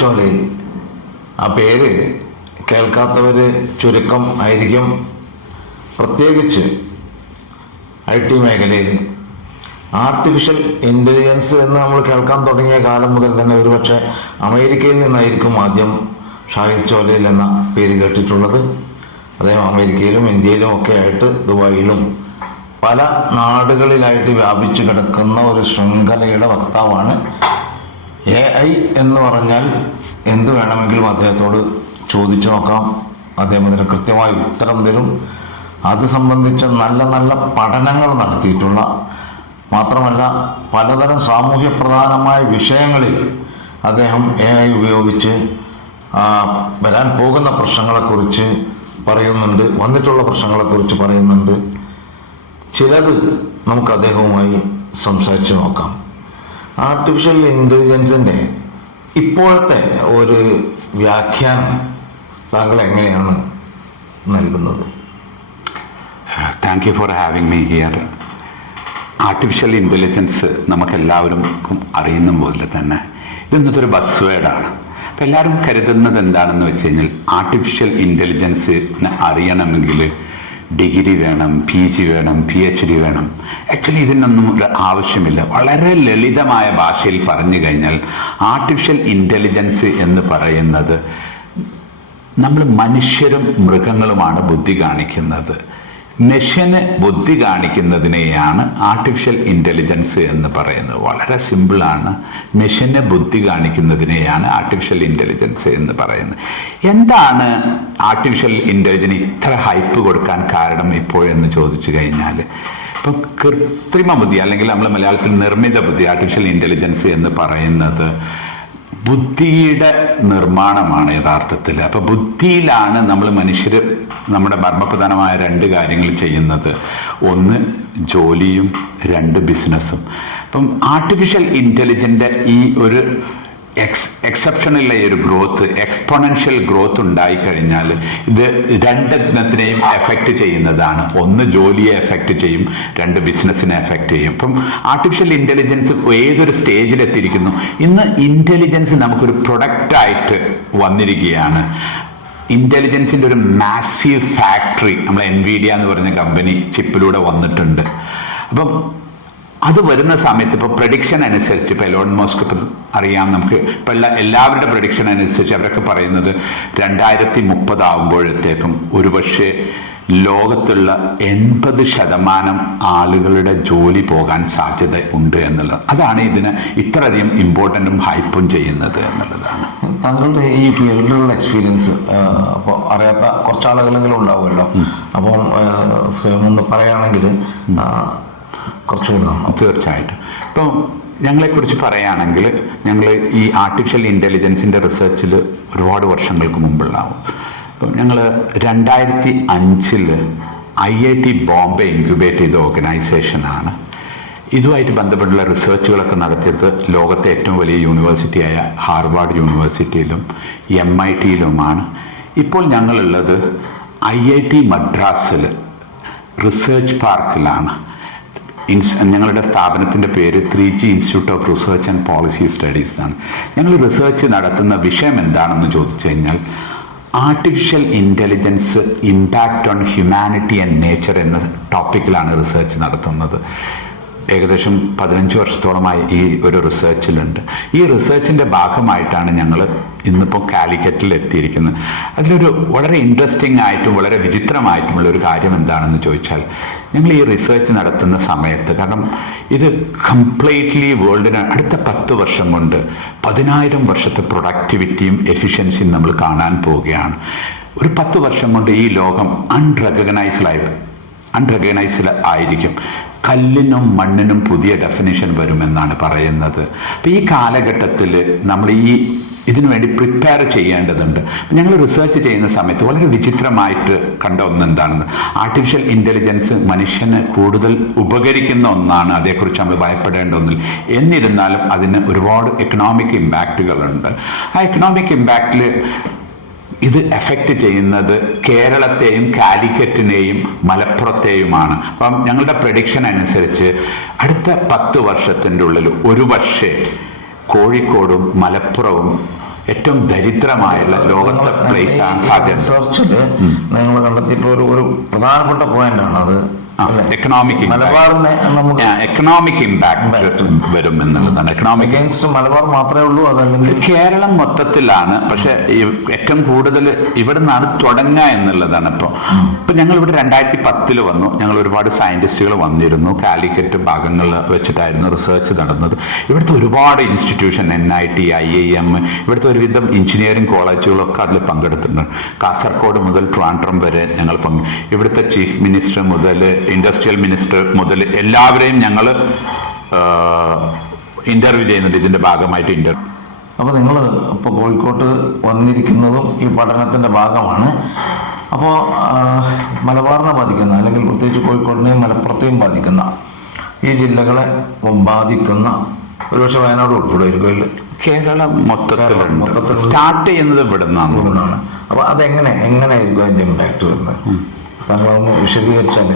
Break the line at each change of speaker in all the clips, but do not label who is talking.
ചോലി ആ പേര് കേൾക്കാത്തവർ ചുരുക്കം ആയിരിക്കും. പ്രത്യേകിച്ച് ഐ ടി മേഖലയിൽ ആർട്ടിഫിഷ്യൽ ഇന്റലിജൻസ് എന്ന് നമ്മൾ കേൾക്കാൻ തുടങ്ങിയ കാലം മുതൽ തന്നെ ഒരുപക്ഷെ അമേരിക്കയിൽ നിന്നായിരിക്കും ആദ്യം ഷാഹിദ് ചോലയിൽ എന്ന പേര് കേട്ടിട്ടുള്ളത്. അദ്ദേഹം അമേരിക്കയിലും ഇന്ത്യയിലും ഒക്കെ ആയിട്ട് ദുബായിലും പല നാടുകളിലായിട്ട് വ്യാപിച്ചു കിടക്കുന്ന ഒരു ശൃംഖലയുടെ വക്താവാണ് എ ഐ എന്ന് പറഞ്ഞാൽ എന്ത് വേണമെങ്കിലും അദ്ദേഹത്തോട് ചോദിച്ചു നോക്കാം. അദ്ദേഹം അതിന് കൃത്യമായി ഉത്തരം തരും. അത് സംബന്ധിച്ച നല്ല നല്ല പഠനങ്ങൾ നടത്തിയിട്ടുള്ള മാത്രമല്ല പലതരം സാമൂഹ്യ പ്രധാനമായ വിഷയങ്ങളിൽ അദ്ദേഹം എ ഐ ഉപയോഗിച്ച് വരാൻ പോകുന്ന പ്രശ്നങ്ങളെക്കുറിച്ച് പറയുന്നുണ്ട് വന്നിട്ടുള്ള പ്രശ്നങ്ങളെക്കുറിച്ച് പറയുന്നുണ്ട്. ചിലത് നമുക്ക് അദ്ദേഹവുമായി സംസാരിച്ച് നോക്കാം. ആർട്ടിഫിഷ്യൽ ഇന്റലിജൻസിന്റെ ഇപ്പോഴത്തെ ഒരു വ്യാഖ്യാനം താങ്കൾ എങ്ങനെയാണ് നൽകുന്നത്?
Thank you for having me here artificial intelligence നമുക്കെല്ലാവരും അറിയുന്ന പോലെ തന്നെ ഇതൊന്നത്തെ ഒരു ബസ് വേർഡാണ് അപ്പം എല്ലാവരും കരുതുന്നത് എന്താണെന്ന് വെച്ച് കഴിഞ്ഞാൽ ആർട്ടിഫിഷ്യൽ ഇന്റലിജൻസിനെ അറിയണമെങ്കിൽ ഡിഗ്രി വേണം പി ജി വേണം പി എച്ച് ഡി വേണം. ആക്ച്വലി ഇതിനൊന്നും ഒരു ആവശ്യമില്ല. വളരെ ലളിതമായ ഭാഷയിൽ പറഞ്ഞു കഴിഞ്ഞാൽ ആർട്ടിഫിഷ്യൽ ഇന്റലിജൻസ് എന്ന് പറയുന്നത് നമ്മൾ മനുഷ്യരും മൃഗങ്ങളുമാണ് ബുദ്ധി കാണിക്കുന്നത്. മെഷീന് ബുദ്ധി കാണിക്കുന്നതിനെയാണ് ആർട്ടിഫിഷ്യൽ ഇന്റലിജൻസ് എന്ന് പറയുന്നത്. വളരെ സിമ്പിളാണ് മെഷീന് ബുദ്ധി കാണിക്കുന്നതിനെയാണ് ആർട്ടിഫിഷ്യൽ ഇന്റലിജൻസ് എന്ന് പറയുന്നത്. എന്താണ് ആർട്ടിഫിഷ്യൽ ഇന്റലിജൻസ് ഇത്ര ഹൈപ്പ് കൊടുക്കാൻ കാരണം ഇപ്പോഴെന്ന് ചോദിച്ചു കഴിഞ്ഞാൽ ഇപ്പം കൃത്രിമ ബുദ്ധി അല്ലെങ്കിൽ നമ്മൾ മലയാളത്തിൽ നിർമ്മിത ബുദ്ധി ആർട്ടിഫിഷ്യൽ ഇന്റലിജൻസ് എന്ന് പറയുന്നത് ബുദ്ധിയുടെ നിർമ്മാണമാണ് യഥാർത്ഥത്തിൽ. അപ്പൊ ബുദ്ധിയിലാണ് നമ്മൾ മനുഷ്യർ നമ്മുടെ മർമ്മപ്രധാനമായ രണ്ട് കാര്യങ്ങൾ ചെയ്യുന്നത്. ഒന്ന് ജോലിയും രണ്ട് ബിസിനസ്സും അപ്പം ആർട്ടിഫിഷ്യൽ ഇന്റലിജന്റെ ഈ ഒരു എക്സ് എക്സെപ്ഷനുള്ള ഈ ഒരു ഗ്രോത്ത് എക്സ്പോണൻഷ്യൽ ഗ്രോത്ത് ഉണ്ടായി കഴിഞ്ഞാൽ ഇത് രണ്ടെണ്ണത്തിനെയും എഫക്റ്റ് ചെയ്യുന്നതാണ്. ഒന്ന് ജോലിയെ എഫക്റ്റ് ചെയ്യും രണ്ട് ബിസിനസ്സിനെ എഫക്റ്റ് ചെയ്യും. ഇപ്പം ആർട്ടിഫിഷ്യൽ ഇന്റലിജൻസ് ഏതൊരു സ്റ്റേജിലെത്തിയിരിക്കുന്നു ഇന്ന് ഇന്റലിജൻസ് നമുക്കൊരു പ്രൊഡക്റ്റായിട്ട് വന്നിരിക്കുകയാണ്. ഇന്റലിജൻസിന്റെ ഒരു മാസീവ് ഫാക്ടറി നമ്മൾ എൻവിഡിയ എന്ന് പറഞ്ഞ കമ്പനി ചിപ്പിലൂടെ വന്നിട്ടുണ്ട്. അപ്പം അത് വരുന്ന സമയത്ത് ഇപ്പോൾ പ്രഡിക്ഷൻ അനുസരിച്ച് ഇപ്പോൾ എലോൺ മോസ്ക് ഇപ്പം അറിയാം നമുക്ക് ഇപ്പം എല്ലാ എല്ലാവരുടെ പ്രഡിക്ഷൻ അനുസരിച്ച് അവരൊക്കെ പറയുന്നത് രണ്ടായിരത്തി മുപ്പതാകുമ്പോഴത്തേക്കും ഒരുപക്ഷെ ലോകത്തുള്ള എൺപത് ശതമാനം ആളുകളുടെ ജോലി പോകാൻ സാധ്യത ഉണ്ട് എന്നുള്ളത്. അതാണ് ഇതിന് ഇത്രയധികം ഇമ്പോർട്ടന്റും ഹൈപ്പും ചെയ്യുന്നത് എന്നുള്ളതാണ്.
താങ്കളുടെ ഈ ഫീൽഡിലുള്ള എക്സ്പീരിയൻസ് അപ്പോൾ അറിയാത്ത കുറച്ച് ആളുകളെങ്കിലും ഉണ്ടാവുമല്ലോ അപ്പം സ്വയം ഒന്ന് പറയുകയാണെങ്കിൽ കുറച്ചുകൂടി.
തീർച്ചയായിട്ടും. ഇപ്പോൾ ഞങ്ങളെക്കുറിച്ച് പറയുകയാണെങ്കിൽ ഞങ്ങൾ ഈ ആർട്ടിഫിഷ്യൽ ഇന്റലിജൻസിന്റെ റിസർച്ചിൽ ഒരുപാട് വർഷങ്ങൾക്ക് മുമ്പുള്ളാവും ഇപ്പം ഞങ്ങൾ രണ്ടായിരത്തി അഞ്ചിൽ I I T Bombay incubate ചെയ്ത ഓർഗനൈസേഷനാണ് ഇതുമായിട്ട് ബന്ധപ്പെട്ടുള്ള റിസർച്ചുകളൊക്കെ നടത്തിയത് ലോകത്തെ ഏറ്റവും വലിയ യൂണിവേഴ്സിറ്റിയായ ഹാർവാർഡ് യൂണിവേഴ്സിറ്റിയിലും എം ഐ ടിയിലുമാണ് ഇപ്പോൾ ഞങ്ങളുള്ളത് ഐ ഐ ടി മദ്രാസിൽ റിസർച്ച് പാർക്കിലാണ് ഞങ്ങളുടെ സ്ഥാപനത്തിന്റെ പേര് three G institute of research and policy studies എന്നാണ്. ഞങ്ങൾ റിസർച്ച് നടത്തുന്ന വിഷയം എന്താണെന്ന് ചോദിച്ചു കഴിഞ്ഞാൽ artificial intelligence impact on humanity and nature എന്ന ടോപ്പിക്കിലാണ് റിസർച്ച് നടത്തുന്നത്. ഏകദേശം പതിനഞ്ച് വർഷത്തോളമായി ഈ ഒരു റിസർച്ചിലുണ്ട്. ഈ റിസർച്ചിന്റെ ഭാഗമായിട്ടാണ് ഞങ്ങൾ ഇന്നിപ്പോൾ കാലിക്കറ്റിൽ എത്തിയിരിക്കുന്നത്. അതിലൊരു വളരെ ഇൻട്രസ്റ്റിംഗ് ആയിട്ടും വളരെ വിചിത്രമായിട്ടുമുള്ള ഒരു കാര്യം എന്താണെന്ന് ചോദിച്ചാൽ ഞങ്ങൾ ഈ റിസർച്ച് നടത്തുന്ന സമയത്ത് കാരണം ഇത് കംപ്ലീറ്റ്ലി വേൾഡിന് അടുത്ത പത്ത് വർഷം കൊണ്ട് പതിനായിരം വർഷത്തെ പ്രൊഡക്ടിവിറ്റിയും എഫിഷ്യൻസിയും നമ്മൾ കാണാൻ പോവുകയാണ്. ഒരു പത്ത് വർഷം കൊണ്ട് ഈ ലോകം അൺറെക്കഗ്നൈസ്ഡായി അൺറെക്കഗ്നൈസ്ഡ് ആയിരിക്കും. കല്ലിനും മണ്ണിനും പുതിയ ഡെഫിനിഷൻ വരുമെന്നാണ് പറയുന്നത്. അപ്പം ഈ കാലഘട്ടത്തിൽ നമ്മൾ ഈ ഇതിനു വേണ്ടി പ്രിപ്പയർ ചെയ്യേണ്ടതുണ്ട്. ഞങ്ങൾ റിസർച്ച് ചെയ്യുന്ന സമയത്ത് വളരെ വിചിത്രമായിട്ട് കണ്ട ഒന്ന് എന്താണെന്ന് ആർട്ടിഫിഷ്യൽ ഇന്റലിജൻസ് മനുഷ്യന് കൂടുതൽ ഉപകരിക്കുന്ന ഒന്നാണ്. അതേക്കുറിച്ച് നമ്മൾ ഭയപ്പെടേണ്ട ഒന്നിൽ എന്നിരുന്നാലും അതിന് ഒരുപാട് എക്കണോമിക് ഇമ്പാക്റ്റുകളുണ്ട് ആ എക്കണോമിക് ഇമ്പാക്റ്റിൽ ഇത് എഫക്റ്റ് ചെയ്യുന്നത് കേരളത്തെയും കാലിക്കറ്റിനെയും മലപ്പുറത്തെയുമാണ്. അപ്പം ഞങ്ങളുടെ പ്രഡിക്ഷൻ അനുസരിച്ച് അടുത്ത പത്ത് വർഷത്തിന്റെ ഉള്ളിൽ ഒരു പക്ഷേ കോഴിക്കോടും മലപ്പുറവും ഏറ്റവും ദരിദ്രമായുള്ള ലോകത്തെ പ്ലേസ് ആണ് സാധ്യത.
റിസർച്ചിൽ നിങ്ങൾ കണ്ടെത്തിയിട്ടുള്ള ഒരു പ്രധാനപ്പെട്ട പോയിന്റാണ് ആണ് അത്?
എക്കണോമിക്
മലബാറിനെ നമുക്ക്
എക്കണോമിക് ഇമ്പാക്ട് വരും എന്നുള്ളതാണ് എക്കണോമിക്
മലബാർ മാത്രമേ ഉള്ളൂ അതല്ലെങ്കിൽ
കേരളം മൊത്തത്തിലാണ് പക്ഷെ ഏറ്റവും കൂടുതൽ ഇവിടെ നിന്നാണ് തുടങ്ങുക എന്നുള്ളതാണ് ഇപ്പോൾ ഇപ്പൊ. ഞങ്ങൾ ഇവിടെ രണ്ടായിരത്തി പത്തിൽ വന്നു. ഞങ്ങൾ ഒരുപാട് സയന്റിസ്റ്റുകൾ വന്നിരുന്നു. കാലിക്കറ്റ് ഭാഗങ്ങൾ വെച്ചിട്ടായിരുന്നു റിസർച്ച് നടന്നത്. ഇവിടുത്തെ ഒരുപാട് institution N I T I I M ഇവിടുത്തെ ഒരുവിധം എഞ്ചിനീയറിംഗ് കോളേജുകളൊക്കെ അതിൽ പങ്കെടുത്തിട്ടുണ്ട്. കാസർഗോഡ് മുതൽ ട്രാൻഡ്രം വരെ ഞങ്ങൾ പങ്കെ ഇവിടുത്തെ ചീഫ് മിനിസ്റ്റർ മുതൽ ഇൻഡസ്ട്രിയൽ മിനിസ്റ്റർ മുതൽ എല്ലാവരെയും ഞങ്ങൾ ഇന്റർവ്യൂ ചെയ്യുന്നുണ്ട് ഇതിന്റെ ഭാഗമായിട്ട് ഇന്റർവ്യൂ
അപ്പോൾ നിങ്ങൾ ഇപ്പോൾ കോഴിക്കോട്ട് വന്നിരിക്കുന്നതും ഈ പഠനത്തിന്റെ ഭാഗമാണ്. അപ്പോൾ മലബാറിനെ ബാധിക്കുന്ന അല്ലെങ്കിൽ പ്രത്യേകിച്ച് കോഴിക്കോടിനെയും മലപ്പുറത്തെയും ബാധിക്കുന്ന ഈ ജില്ലകളെ ബാധിക്കുന്ന ഒരുപക്ഷെ വയനാട് ഉൾപ്പെടുമായിരിക്കും
കേരളം മൊത്തത്തിലുണ്ട്.
മൊത്തത്തിൽ-
സ്റ്റാർട്ട് ചെയ്യുന്നത് ഇവിടെ നിന്നാണ്
അപ്പോൾ അതെങ്ങനെ എങ്ങനെയായിരിക്കും അതിന്റെ ഇമ്പാക്റ്റ് വരുന്നത്? താങ്കളൊന്ന് വിശദീകരിച്ചാൽ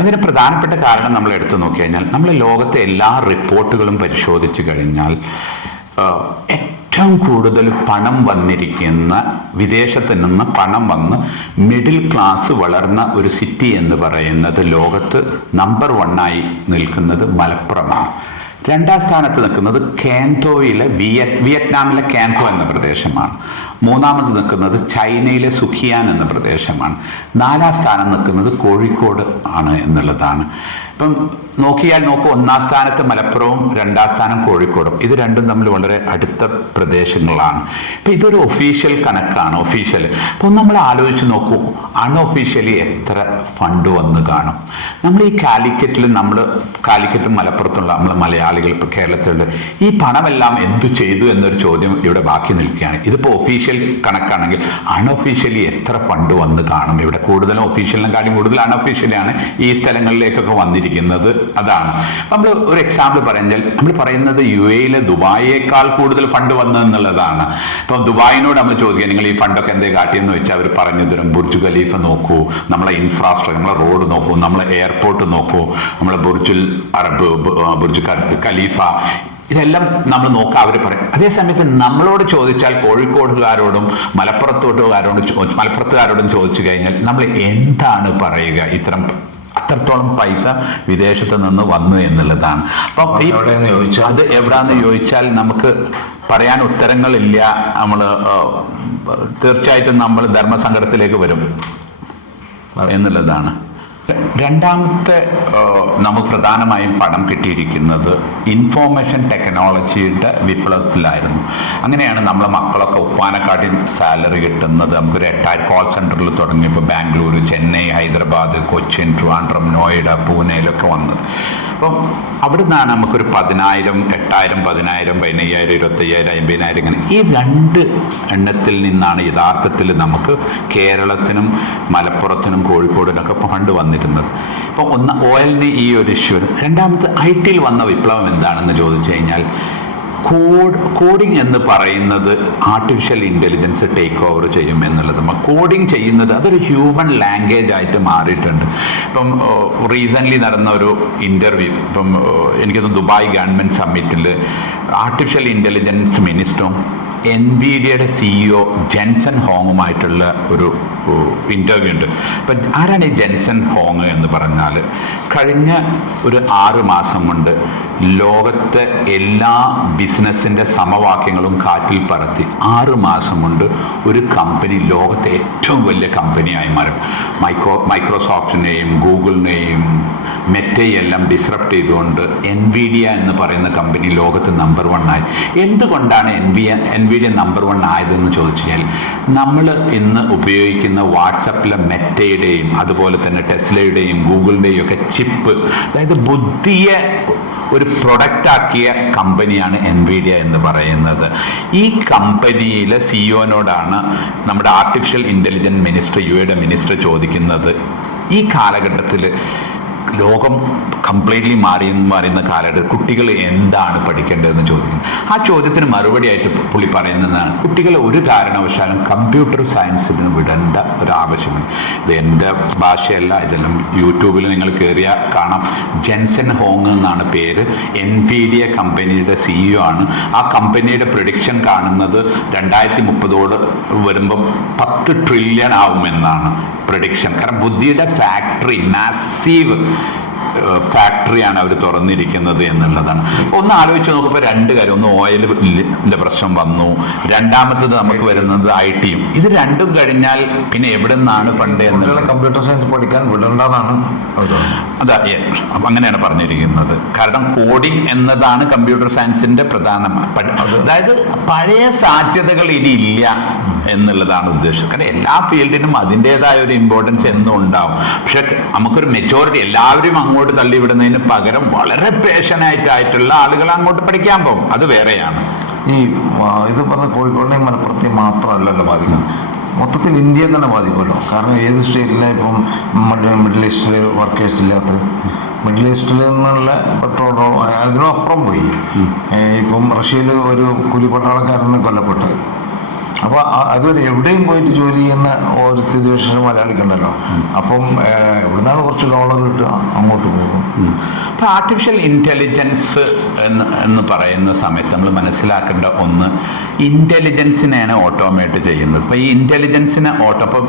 അതിന് പ്രധാനപ്പെട്ട കാരണം നമ്മൾ എടുത്തു നോക്കി കഴിഞ്ഞാൽ നമ്മൾ ലോകത്തെ എല്ലാ റിപ്പോർട്ടുകളും പരിശോധിച്ചു കഴിഞ്ഞാൽ ഏറ്റവും കൂടുതൽ പണം വന്നിരിക്കുന്ന വിദേശത്ത് നിന്ന് പണം വന്ന് മിഡിൽ ക്ലാസ് വളർന്ന ഒരു സിറ്റി എന്ന് പറയുന്നത് ലോകത്ത് നമ്പർ വണ്ണായി നിൽക്കുന്നത് മലപ്പുറമാണ്. രണ്ടാം സ്ഥാനത്ത് നിൽക്കുന്നത് കാൻതോയിലെ വിയറ്റ് വിയറ്റ്നാമിലെ കാൻതോ എന്ന പ്രദേശമാണ്. മൂന്നാമത് നിൽക്കുന്നത് ചൈനയിലെ സുഖിയാൻ എന്ന പ്രദേശമാണ്. നാലാം സ്ഥാനം നിൽക്കുന്നത് കോഴിക്കോട് ആണ് എന്നുള്ളതാണ്. ഇപ്പം നോക്കിയാൽ നോക്കൂ ഒന്നാം സ്ഥാനത്ത് മലപ്പുറവും രണ്ടാം സ്ഥാനം കോഴിക്കോടും. ഇത് രണ്ടും തമ്മിൽ വളരെ അടുത്ത പ്രദേശങ്ങളാണ്. ഇപ്പം ഇതൊരു ഒഫീഷ്യൽ കണക്കാണ് ഒഫീഷ്യൽ അപ്പം നമ്മൾ ആലോചിച്ച് നോക്കൂ അൺഒഫീഷ്യലി എത്ര ഫണ്ട് വന്ന് കാണും. നമ്മൾ ഈ കാലിക്കറ്റിൽ നമ്മൾ കാലിക്കറ്റും മലപ്പുറത്തുള്ള നമ്മൾ മലയാളികൾ ഇപ്പോൾ കേരളത്തിലുണ്ട്. ഈ പണമെല്ലാം എന്തു ചെയ്തു എന്നൊരു ചോദ്യം ഇവിടെ ബാക്കി നിൽക്കുകയാണ്. ഇതിപ്പോൾ ഒഫീഷ്യൽ കണക്കാണെങ്കിൽ അൺഒഫീഷ്യലി എത്ര ഫണ്ട് വന്ന് കാണും ഇവിടെ? കൂടുതലും ഒഫീഷ്യലിനെക്കാളും കൂടുതൽ അൺഒഫീഷ്യലാണ് ഈ സ്ഥലങ്ങളിലേക്കൊക്കെ വന്നിരിക്കുന്നത്. അതാണ്. നമ്മൾ ഒരു എക്സാമ്പിൾ പറഞ്ഞാൽ നമ്മൾ പറയുന്നത് യു എയിലെ ദുബായിയേക്കാൾ കൂടുതൽ ഫണ്ട് വന്നു എന്നുള്ളതാണ്. ഇപ്പം ദുബായിനോട് നമ്മൾ ചോദിക്കുക നിങ്ങൾ ഈ ഫണ്ടൊക്കെ എന്തേ കാട്ടിയെന്ന് വെച്ചാൽ അവർ പറഞ്ഞു തരും. ബുർജ് ഖലീഫ നോക്കൂ നമ്മളെ ഇൻഫ്രാസ്ട്രക്ചർ നമ്മളെ റോഡ് നോക്കൂ നമ്മളെ എയർപോർട്ട് നോക്കൂ നമ്മളെ ബുർജുൽ അറബ് ബുർജ് ഖലീഫ. ഇതെല്ലാം നമ്മൾ നോക്കാം അവർ പറയും. അതേസമയത്ത് നമ്മളോട് ചോദിച്ചാൽ കോഴിക്കോടുകാരോടും മലപ്പുറത്തോട്ടുകാരോടും മലപ്പുറത്തുകാരോടും ചോദിച്ചു കഴിഞ്ഞാൽ നമ്മൾ എന്താണ് പറയുക? ഇത്തരം അത്രത്തോളം പൈസ വിദേശത്ത് നിന്ന് വന്നു എന്നുള്ളതാണ്. അപ്പം ഈ? അത് എവിടാന്ന് ചോദിച്ചാൽ നമുക്ക് പറയാൻ ഉത്തരങ്ങളില്ല. നമ്മൾ തീർച്ചയായിട്ടും നമ്മൾ ധർമ്മസങ്കടത്തിലേക്ക് വരും എന്നുള്ളതാണ്. രണ്ടാമത്തെ നമുക്ക് പ്രധാനമായും പണം കിട്ടിയിരിക്കുന്നത് ഇൻഫോർമേഷൻ ടെക്നോളജിയുടെ വിപ്ലവത്തിലായിരുന്നു. അങ്ങനെയാണ് നമ്മളെ മക്കളൊക്കെ ഉപ്പാനക്കാട്ടിൽ സാലറി കിട്ടുന്നത്. നമുക്കൊരു എട്ടായിരം കോൾ സെന്ററിൽ തുടങ്ങിയപ്പോൾ ബാംഗ്ലൂർ ചെന്നൈ ഹൈദരാബാദ് കൊച്ചിൻ ട്രിവാൻഡ്രം നോയിഡ പൂനെയിലൊക്കെ വന്നത്. അപ്പം അവിടെ നിന്നാണ് നമുക്കൊരു പതിനായിരം എട്ടായിരം പതിനായിരം പതിനയ്യായിരം ഇരുപത്തയ്യായിരം അമ്പതിനായിരം ഇങ്ങനെ ഈ രണ്ട് എണ്ണത്തിൽ നിന്നാണ് യഥാർത്ഥത്തിൽ നമുക്ക് കേരളത്തിനും മലപ്പുറത്തിനും കോഴിക്കോടിനൊക്കെ ഫണ്ട് വന്നിരുന്നത് ഇപ്പം ഒന്ന് ഓയിലിന് ഈ ഒരു ഇഷ്യൂ രണ്ടാമത്തെ ഐ ടിയിൽ വന്ന വിപ്ലവം എന്താണെന്ന് ചോദിച്ചു കഴിഞ്ഞാൽ കോഡ് കോഡിംഗ് എന്ന് പറയുന്നത് ആർട്ടിഫിഷ്യൽ ഇന്റലിജൻസ് ടേക്ക് ഓവർ ചെയ്യും എന്നുള്ളത്. കോഡിംഗ് ചെയ്യുന്നത് അതൊരു ഹ്യൂമൻ ലാംഗ്വേജ് ആയിട്ട് മാറിയിട്ടുണ്ട്. ഇപ്പം റീസെന്റ്ലി നടന്ന ഒരു ഇന്റർവ്യൂ ഇപ്പം എനിക്കൊന്ന് ദുബായ് ഗവൺമെന്റ് സമ്മിറ്റിൽ ആർട്ടിഫിഷ്യൽ ഇന്റലിജൻസ് മിനിസ്റ്ററും എൻ ബി ഡിയുടെ സിഇഒ ജെൻസൺ ഹോങ്ങുമായിട്ടുള്ള ഒരു ഇന്റർവ്യൂ ഉണ്ട് അപ്പം ആരാണ് ഈ ജെൻസൺ ഹോങ് എന്ന് പറഞ്ഞാൽ കഴിഞ്ഞ ഒരു ആറ് മാസം കൊണ്ട് ലോകത്തെ എല്ലാ ബിസിനസ്സിന്റെ സമവാക്യങ്ങളും കാറ്റിൽ പറത്തി ആറ് മാസം കൊണ്ട് ഒരു കമ്പനി ലോകത്തെ ഏറ്റവും വലിയ കമ്പനിയായി മാറും. മൈക്രോ മൈക്രോസോഫ്റ്റിനെയും ഗൂഗിളിനെയും മെറ്റയെല്ലാം ഡിസ്റപ്റ്റ് ചെയ്തുകൊണ്ട് എൻവിഡിയ എന്ന് പറയുന്ന കമ്പനി ലോകത്ത് നമ്പർ വൺ ആയി. എന്തുകൊണ്ടാണ് എൻവിയ എൻവിഡിയ നമ്പർ വൺ ആയതെന്ന് ചോദിച്ചു കഴിഞ്ഞാൽ നമ്മൾ ഇന്ന് ഉപയോഗിക്കുന്ന വാട്സപ്പിലെ മെറ്റയുടെയും അതുപോലെ തന്നെ ടെസ്ലയുടെയും ഗൂഗിളിന്റെയും ഒക്കെ ചിപ്പ് അതായത് ബുദ്ധിയെ ഒരു പ്രൊഡക്റ്റ് ആക്കിയ കമ്പനിയാണ് എൻവിഡിയ എന്ന് പറയുന്നത്. ഈ കമ്പനിയിലെ സിഇഒനോടാണ് നമ്മുടെ ആർട്ടിഫിഷ്യൽ ഇന്റലിജൻസ് മിനിസ്റ്റർ യു എയുടെ മിനിസ്റ്റർ ചോദിക്കുന്നത്. ഈ കാലഘട്ടത്തിൽ ലോകം കംപ്ലീറ്റ്ലി മാറി എന്ന് പറയുന്ന കുട്ടികൾ എന്താണ് പഠിക്കേണ്ടതെന്ന് ചോദിക്കും ആ ചോദ്യത്തിന് മറുപടിയായിട്ട് പുള്ളി പറയുന്നതാണ് കുട്ടികളെ ഒരു കാരണവശാലും കമ്പ്യൂട്ടർ സയൻസിന് വിടേണ്ട ആവശ്യമാണ് ഇത് എന്റെ ഭാഷയല്ല ഇതെല്ലാം യൂട്യൂബിൽ നിങ്ങൾ കയറിയാൽ കാണാം. ജെൻസൻ ഹോങ് എന്നാണ് പേര്. എൻ വി ഡി എ കമ്പനിയുടെ സിഇഒ ആണ്. ആ കമ്പനിയുടെ പ്രൊഡിക്ഷൻ കാണുന്നത് രണ്ടായിരത്തി മുപ്പതോട് വരുമ്പം പത്ത് ട്രില്യൺ ആവുമെന്നാണ്. പ്രൊഡിക്ഷൻ കാരണം ബുദ്ധിയുടെ ഫാക്ടറി മാസീവ് ഫാക്ടറിയാണ് അവർ തുറന്നിരിക്കുന്നത് എന്നുള്ളതാണ്. ഒന്ന് ആലോചിച്ച് നോക്കുമ്പോൾ രണ്ട് കാര്യം. ഒന്ന് ഓയിലിന്റെ പ്രശ്നം വന്നു. രണ്ടാമത്തത് നമുക്ക് വരുന്നത് ഐ ടിയും ഇത് രണ്ടും കഴിഞ്ഞാൽ പിന്നെ എവിടെ നിന്നാണ് പണ്ട് എന്നുള്ള
കമ്പ്യൂട്ടർ സയൻസ് പഠിക്കാൻ വിടേണ്ടതാണ്
അതെ അതാ അങ്ങനെയാണ് പറഞ്ഞിരിക്കുന്നത്. കാരണം കോഡിംഗ് എന്നതാണ് കമ്പ്യൂട്ടർ സയൻസിന്റെ പ്രധാന അതായത് പഴയ സാധ്യതകൾ ഇനി ഇല്ല. എന്നുള്ളതാണ് ഉദ്ദേശം. കാരണം എല്ലാ ഫീൽഡിനും അതിന്റെതായ ഒരു ഇമ്പോർട്ടൻസ് എന്നും ഉണ്ടാവും. പക്ഷെ നമുക്കൊരു മെച്ചോറിറ്റി എല്ലാവരും അങ്ങോട്ട് തള്ളിവിടുന്നതിന് പകരം വളരെ പേഷനായിട്ട് ആയിട്ടുള്ള ആളുകൾ അങ്ങോട്ട് പഠിക്കാൻ പോകും. അത് വേറെയാണ്.
ഈ ഇത് പറഞ്ഞ കോഴിക്കോടിനെയും മലപ്പുറത്തെയും മാത്രമല്ലല്ലോ ബാധിക്കുന്നത്. മൊത്തത്തിൽ ഇന്ത്യയെ തന്നെ ബാധിക്കുമല്ലോ. കാരണം ഏത് സ്റ്റേറ്റിലെ ഇപ്പം മിഡിൽ ഈസ്റ്റിൽ വർക്കേഴ്സ് ഇല്ലാത്തത്? മിഡിൽ ഈസ്റ്റിൽ നിന്നുള്ള പെട്രോളോ അതിനും അപ്പുറം പോയി ഇപ്പം റഷ്യയിൽ ഒരു കൂലിപ്പട്ടാളക്കാരന് കൊല്ലപ്പെട്ടത്. അപ്പോൾ അതുവരെ എവിടെയും പോയിട്ട് ജോലി ചെയ്യുന്ന ഒരു സ്ഥിതിവിശേഷം മലയാളിക്കുണ്ടല്ലോ അപ്പം എവിടുന്നാണ് കുറച്ച് ഡോളർ കിട്ടുക അങ്ങോട്ട് പോകും.
അപ്പൊ ആർട്ടിഫിഷ്യൽ ഇന്റലിജൻസ് എന്ന് എന്ന് പറയുന്ന സമയത്ത് നമ്മൾ മനസ്സിലാക്കേണ്ട ഒന്ന് ഇന്റലിജൻസിനെയാണ് ഓട്ടോമേറ്റ് ചെയ്യുന്നത്. ഇപ്പൊ ഈ ഇന്റലിജൻസിനെ ഓട്ടോ അപ്പം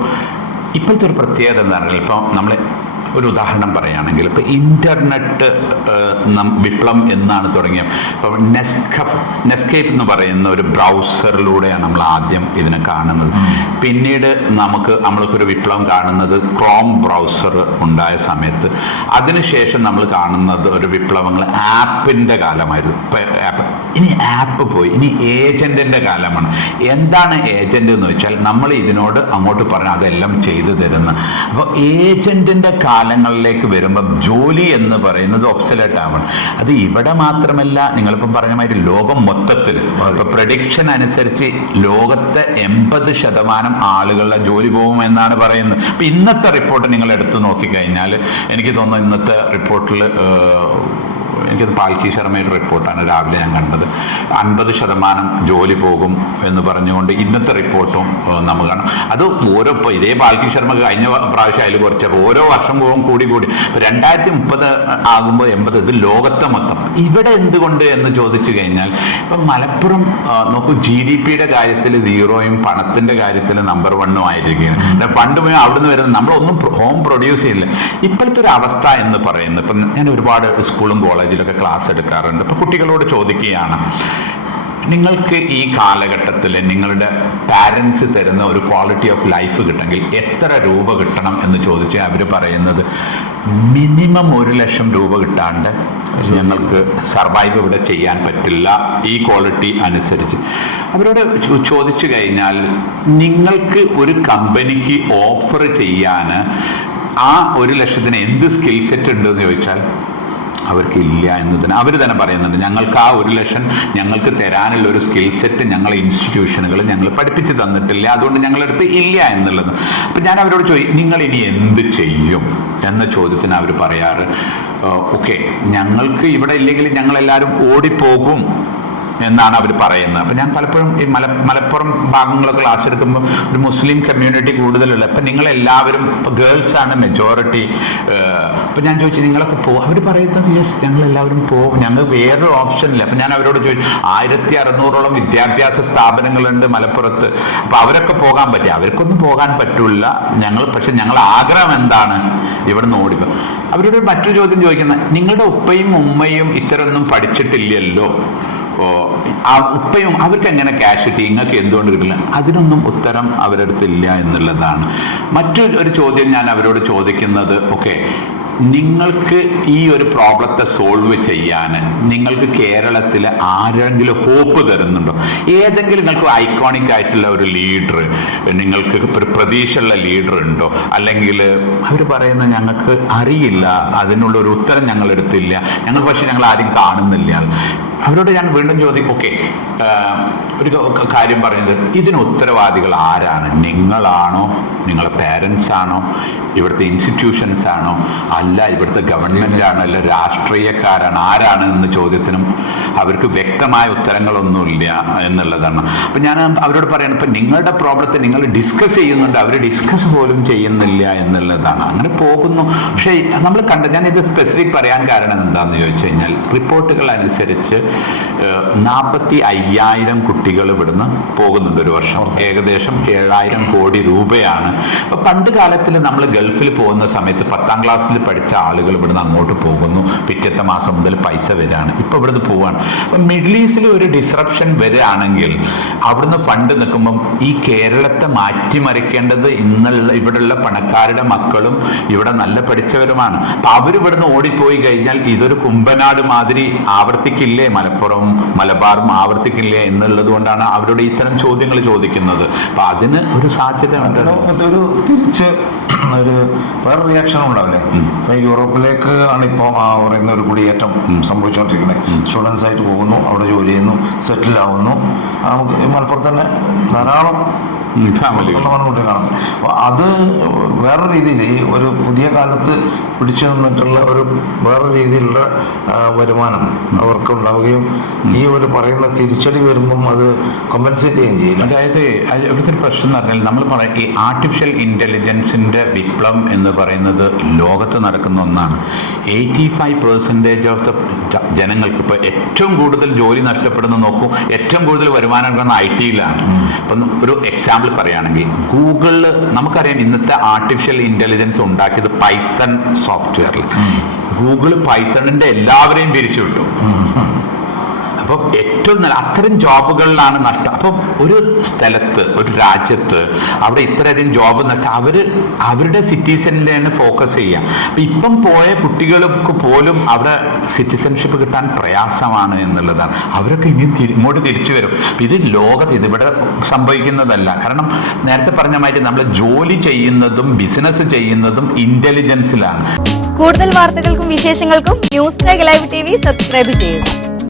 ഇപ്പോഴത്തെ ഒരു പ്രത്യേകത എന്ന് പറഞ്ഞാൽ ഇപ്പം നമ്മൾ ഒരു ഉദാഹരണം പറയുകയാണെങ്കിൽ ഇപ്പോൾ ഇന്റർനെറ്റ് വിപ്ലവം എന്നാണ് തുടങ്ങിയത്. ഇപ്പോൾ നെസ്കപ്പ് നെസ്കേപ്പ് എന്ന് പറയുന്ന ഒരു ബ്രൗസറിലൂടെയാണ് നമ്മൾ ആദ്യം ഇതിനെ കാണുന്നത്. പിന്നീട് നമുക്ക് നമ്മൾക്കൊരു വിപ്ലവം കാണുന്നത് ക്രോം ബ്രൗസർ ഉണ്ടായ സമയത്ത്. അതിനുശേഷം നമ്മൾ കാണുന്നത് ഒരു വിപ്ലവങ്ങൾ ആപ്പിന്റെ കാലമായിരുന്നു. ഇനി ആപ്പ് പോയി. ഇനി ഏജന്റിന്റെ കാലമാണ്. എന്താണ് ഏജന്റ് എന്ന് വെച്ചാൽ നമ്മൾ ഇതിനോട് അങ്ങോട്ട് പറഞ്ഞാൽ അതെല്ലാം ചെയ്തു തരുന്ന. അപ്പോൾ ഏജന്റിന്റെ കാലങ്ങളിലേക്ക് വരുമ്പോൾ ജോലി എന്ന് പറയുന്നത് ഒബ്സലേറ്റ് ആവണം അത് ഇവിടെ മാത്രമല്ല നിങ്ങളിപ്പം പറഞ്ഞ മാതിരി ലോകം മൊത്തത്തിൽ. പ്രഡിക്ഷൻ അനുസരിച്ച് ലോകത്തെ എൺപത് ശതമാനം ആളുകളുടെ ജോലി പോകും എന്നാണ് പറയുന്നത്. ഇപ്പൊ ഇന്നത്തെ റിപ്പോർട്ട് നിങ്ങൾ എടുത്തു നോക്കിക്കഴിഞ്ഞാൽ എനിക്ക് തോന്നുന്നു ഇന്നത്തെ റിപ്പോർട്ടിൽ എനിക്കത് പാൽക്കി ശർമ്മയുടെ റിപ്പോർട്ടാണ് രാവിലെ ഞാൻ കണ്ടത്. അൻപത് ശതമാനം ജോലി പോകും എന്ന് പറഞ്ഞുകൊണ്ട് ഇന്നത്തെ റിപ്പോർട്ടും നമ്മൾ നമുക്ക് കാണാം. അത് ഓരോ ഇപ്പോൾ ഇതേ പാൽക്കി ശർമ്മ കഴിഞ്ഞ പ്രാവശ്യം അതിൽ കുറച്ചപ്പോൾ ഓരോ വർഷം പോകും കൂടി കൂടി. രണ്ടായിരത്തി മുപ്പത് ആകുമ്പോൾ എൺപത് ഇത് ലോകത്തെ മൊത്തം. ഇവിടെ എന്തുകൊണ്ട് എന്ന് ചോദിച്ചു കഴിഞ്ഞാൽ ഇപ്പം മലപ്പുറം നോക്കൂ ജി ഡി പിയുടെ കാര്യത്തിൽ സീറോയും പണത്തിന്റെ കാര്യത്തിൽ നമ്പർ വണ്ണും ആയിരിക്കുകയാണ്. പണ്ട് അവിടുന്ന് വരുന്നത് നമ്മളൊന്നും ഹോം പ്രൊഡ്യൂസ് ചെയ്യില്ല. ഇപ്പോഴത്തെ ഒരു അവസ്ഥ എന്ന് പറയുന്നത് ഇപ്പം ഞാൻ ഒരുപാട് സ്കൂളും കോളേജിലൊക്കെ ക്ലാസ് എടുക്കാറുണ്ട്. ഇപ്പോൾ കുട്ടികളോട് ചോദിക്കുകയാണ് നിങ്ങൾക്ക് ഈ കാലഘട്ടത്തിൽ നിങ്ങളുടെ പാരൻസ് തരുന്ന ഒരു ക്വാളിറ്റി ഓഫ് ലൈഫ് കിട്ടണമെങ്കിൽ എത്ര രൂപ കിട്ടണം? എന്ന് ചോദിച്ചാൽ അവർ പറയുന്നത് മിനിമം ഒരു ലക്ഷം രൂപ കിട്ടാണ്ട് ഞങ്ങൾക്ക് സർവൈവ് ഇവിടെ ചെയ്യാൻ പറ്റില്ല ഈ ക്വാളിറ്റി അനുസരിച്ച്. അവരോട് ചോദിച്ചു കഴിഞ്ഞാൽ നിങ്ങൾക്ക് ഒരു കമ്പനിക്ക് ഓഫർ ചെയ്യാൻ ആ ഒരു ലക്ഷത്തിന് എന്ത് സ്കിൽ സെറ്റ് ഉണ്ടെന്ന് ചോദിച്ചാൽ അവർക്ക് ഇല്ല എന്ന് തന്നെ അവർ തന്നെ പറയുന്നുണ്ട്. ഞങ്ങൾക്ക് ആ ഒരു ലക്ഷം ഞങ്ങൾക്ക് തരാനുള്ള ഒരു സ്കിൽ സെറ്റ് ഞങ്ങളെ ഇൻസ്റ്റിറ്റ്യൂഷനുകൾ ഞങ്ങൾ പഠിപ്പിച്ച് തന്നിട്ടില്ല. അതുകൊണ്ട് ഞങ്ങളുടെ അടുത്ത് ഇല്ല എന്നുള്ളത്. അപ്പം ഞാൻ അവരോട് ചോദിക്കും നിങ്ങൾ ഇനി എന്ത് ചെയ്യും? എന്ന ചോദ്യത്തിന് അവർ പറയാറ് ഓക്കെ ഞങ്ങൾക്ക് ഇവിടെ ഇല്ലെങ്കിൽ ഞങ്ങളെല്ലാവരും ഓടിപ്പോകും. എന്നാണ് അവർ പറയുന്നത്. അപ്പം ഞാൻ പലപ്പോഴും ഈ മല മലപ്പുറം ഭാഗങ്ങളൊക്കെ ക്ലാസ് എടുക്കുമ്പോൾ ഒരു മുസ്ലിം കമ്മ്യൂണിറ്റി കൂടുതലുള്ള അപ്പം നിങ്ങളെല്ലാവരും ഇപ്പോൾ ഗേൾസ് ആണ് മെജോറിറ്റി അപ്പം ഞാൻ ചോദിച്ചു നിങ്ങളൊക്കെ പോകും അവർ പറയുന്നത് യെസ് ഞങ്ങളെല്ലാവരും പോകും. ഞങ്ങൾ വേറൊരു ഓപ്ഷൻ ഇല്ല. അപ്പം ഞാൻ അവരോട് ചോദിച്ചു ആയിരത്തി അറുന്നൂറോളം വിദ്യാഭ്യാസ സ്ഥാപനങ്ങളുണ്ട് മലപ്പുറത്ത്. അപ്പം അവരൊക്കെ പോകാൻ പറ്റി. അവർക്കൊന്നും പോകാൻ പറ്റില്ല. ഞങ്ങൾ പക്ഷെ ഞങ്ങൾ ആഗ്രഹം എന്താണ്? ഇവിടുന്ന് ഓടിക്കും അവരോട് മറ്റൊരു ചോദ്യം ചോദിക്കുന്നത് നിങ്ങളുടെ ഉപ്പയും ഉമ്മയും ഇത്തരമൊന്നും പഠിച്ചിട്ടില്ലല്ലോ? ഓ, ആ ഉപ്പയും അവർക്ക് എങ്ങനെ ക്യാഷ് കിട്ടി? നിങ്ങൾക്ക് എന്തുകൊണ്ട് കിട്ടില്ല? അതിനൊന്നും ഉത്തരം അവരടുത്തില്ല എന്നുള്ളതാണ്. മറ്റൊരു ചോദ്യം ഞാൻ അവരോട് ചോദിക്കുന്നത് ഓക്കെ നിങ്ങൾക്ക് ഈ ഒരു പ്രോബ്ലത്തെ സോൾവ് ചെയ്യാൻ നിങ്ങൾക്ക് കേരളത്തിൽ ആരെങ്കിലും ഹോപ്പ് തരുന്നുണ്ടോ? ഏതെങ്കിലും നിങ്ങൾക്ക് ഐക്കോണിക് ആയിട്ടുള്ള ഒരു ലീഡർ നിങ്ങൾക്ക് ഒരു പ്രതീക്ഷയുള്ള ലീഡർ ഉണ്ടോ? അല്ലെങ്കിൽ അവർ പറയുന്ന ഞങ്ങൾക്ക് അറിയില്ല അതിനുള്ള ഒരു ഉത്തരം ഞങ്ങൾ എടുത്തില്ല ഞങ്ങൾ പക്ഷെ ഞങ്ങൾ ആരും കാണുന്നില്ല. അവരോട് ഞാൻ വീണ്ടും ചോദിക്കും ഓക്കെ ഒരു കാര്യം പറഞ്ഞത് ഇതിന് ഉത്തരവാദികൾ ആരാണ്? നിങ്ങളാണോ? നിങ്ങളെ പേരൻസ് ആണോ? ഇവിടുത്തെ ഇൻസ്റ്റിറ്റ്യൂഷൻസ് ആണോ? അല്ല ഇവിടുത്തെ ഗവൺമെന്റ് ആണ് അല്ല രാഷ്ട്രീയക്കാരാണ്. ആരാണ് എന്ന ചോദ്യത്തിനും അവർക്ക് വ്യക്തമായ ഉത്തരങ്ങളൊന്നുമില്ല എന്നുള്ളതാണ്. അപ്പൊ ഞാൻ അവരോട് പറയണം ഇപ്പൊ നിങ്ങളുടെ പ്രോബ്ലത്തെ നിങ്ങൾ ഡിസ്കസ് ചെയ്യുന്നുണ്ട് അവർ ഡിസ്കസ് പോലും ചെയ്യുന്നില്ല എന്നുള്ളതാണ്. അങ്ങനെ പോകുന്നു. പക്ഷേ നമ്മൾ കണ്ട ഞാൻ ഇത് സ്പെസിഫിക് പറയാൻ കാരണം എന്താണെന്ന് ചോദിച്ചു കഴിഞ്ഞാൽ റിപ്പോർട്ടുകൾ അനുസരിച്ച് നാൽപ്പത്തി അയ്യായിരം കുട്ടികൾ ഇവിടുന്ന് പോകുന്നുണ്ട് ഒരു വർഷം. ഏകദേശം ഏഴായിരം കോടി രൂപയാണ്. പണ്ട് കാലത്തിൽ നമ്മൾ ഗൾഫിൽ പോകുന്ന സമയത്ത് പത്താം ക്ലാസ്സിൽ പഠിച്ച ആളുകൾ ഇവിടുന്ന് അങ്ങോട്ട് പോകുന്നു. പിറ്റത്തെ മാസം മുതൽ പൈസ വരികയാണ്. ഇപ്പം ഇവിടുന്ന് പോവാണ്. അപ്പം മിഡിൽ ഈസ്റ്റിൽ ഒരു ഡിസ്റപ്ഷൻ വരികയാണെങ്കിൽ അവിടുന്ന് ഫണ്ട് നിൽക്കുമ്പം ഈ കേരളത്തെ മാറ്റിമറിക്കേണ്ടത് ഇന്നുള്ള ഇവിടെയുള്ള പണക്കാരുടെ മക്കളും ഇവിടെ നല്ല പഠിച്ചവരുമാണ്. അപ്പം അവരിവിടുന്ന് ഓടിപ്പോയി കഴിഞ്ഞാൽ ഇതൊരു കുമ്പനാട് മാതിരി ആവർത്തിക്കില്ലേ? മലപ്പുറം മലബാറും ആവർത്തിക്കില്ലേ എന്നുള്ളത് കൊണ്ടാണ് അവരോട് ഇത്തരം ചോദ്യങ്ങൾ ചോദിക്കുന്നത്. അപ്പം അതിന് ഒരു സാധ്യത
ഒരു തിരിച്ച് ഒരു വേറെ റിയാക്ഷൻ ഉണ്ടാവില്ലേ? ഇപ്പൊ യൂറോപ്പിലേക്ക് ആണ് ഇപ്പോൾ ആ പറയുന്ന ഒരു കുടിയേറ്റം സംഭവിച്ചുകൊണ്ടിരിക്കുന്നത് സ്റ്റുഡൻസ് ആയിട്ട് പോകുന്നു അവിടെ ജോലി ചെയ്യുന്നു സെറ്റിൽ ആവുന്നു. നമുക്ക് മലപ്പുറത്ത് തന്നെ ധാരാളം കാണാം. അപ്പോൾ അത് വേറെ രീതിയിൽ ഈ ഒരു പുതിയ കാലത്ത് പിടിച്ചു നിന്നിട്ടുള്ള ഒരു വേറെ രീതിയിലുള്ള വരുമാനം അവർക്ക് ഉണ്ടാവുകയും ഈ ഒരു പറയുന്ന തിരിച്ചടി വരുമ്പം അത് കോമ്പൻസേറ്റ് ചെയ്യുകയും ചെയ്യും
അതായത് അത് ഇവിടുത്തെ ഒരു പ്രശ്നം എന്ന് പറഞ്ഞാൽ നമ്മൾ പറയാം ഈ ആർട്ടിഫിഷ്യൽ ഇന്റലിജൻസിന്റെ വിപ്ലവം എന്ന് പറയുന്നത് ലോകത്ത് നടക്കുന്ന ഒന്നാണ്. Eighty five percentage of the ജനങ്ങൾക്ക് ഇപ്പോൾ ഏറ്റവും കൂടുതൽ ജോലി നഷ്ടപ്പെടുന്ന നോക്കൂ ഏറ്റവും കൂടുതൽ വരുമാനം കിട്ടുന്ന ഐ ടിയിലാണ് ഇപ്പം ഒരു എക്സാമ്പിൾ പറയുകയാണെങ്കിൽ ഗൂഗിളിൽ നമുക്കറിയാം ഇന്നത്തെ ആർട്ടിഫിഷ്യൽ ഇന്റലിജൻസ് ഉണ്ടാക്കിയത് പൈത്തൺ സോഫ്റ്റ്വെയറിൽ ഗൂഗിൾ പൈത്തണിന്റെ എല്ലാവരെയും പിരിച്ചുവിട്ടു അപ്പം ഏറ്റവും നല്ല അത്തരം ജോബുകളിലാണ് നഷ്ടം. അപ്പം ഒരു സ്ഥലത്ത് ഒരു രാജ്യത്ത് അവിടെ ഇത്രയധികം ജോബ് നഷ്ടം അവർ അവരുടെ സിറ്റിസണിലാണ് ഫോക്കസ് ചെയ്യുക അപ്പം ഇപ്പം പോയ കുട്ടികൾക്ക് പോലും അവിടെ സിറ്റിസൺഷിപ്പ് കിട്ടാൻ പ്രയാസമാണ് എന്നുള്ളതാണ്. അവരൊക്കെ ഇനി ഇങ്ങോട്ട് തിരിച്ചു വരും. ഇത് ലോകത്ത് ഇതിവിടെ സംഭവിക്കുന്നതല്ല. കാരണം നേരത്തെ പറഞ്ഞ മാതിരി നമ്മൾ ജോലി ചെയ്യുന്നതും ബിസിനസ് ചെയ്യുന്നതും ഇന്റലിജൻസിലാണ്
കൂടുതൽ വാർത്തകൾക്കും വിശേഷങ്ങൾക്കും news live T V subscribe ചെയ്യുക.